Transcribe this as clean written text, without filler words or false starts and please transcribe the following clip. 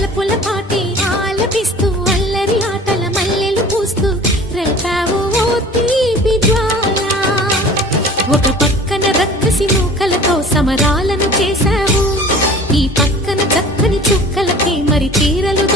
వలపుల పాటే ఆలపిస్తూ అల్లరి ఆటల మల్లెలు పూస్తూ రేపావు ఓ తీపి జ్వాల. ఒక పక్కన రక్కసి మూకలతో సమరాలను చేశావు, ఈ పక్కన చక్కని చుక్కలకి మరి చీరలు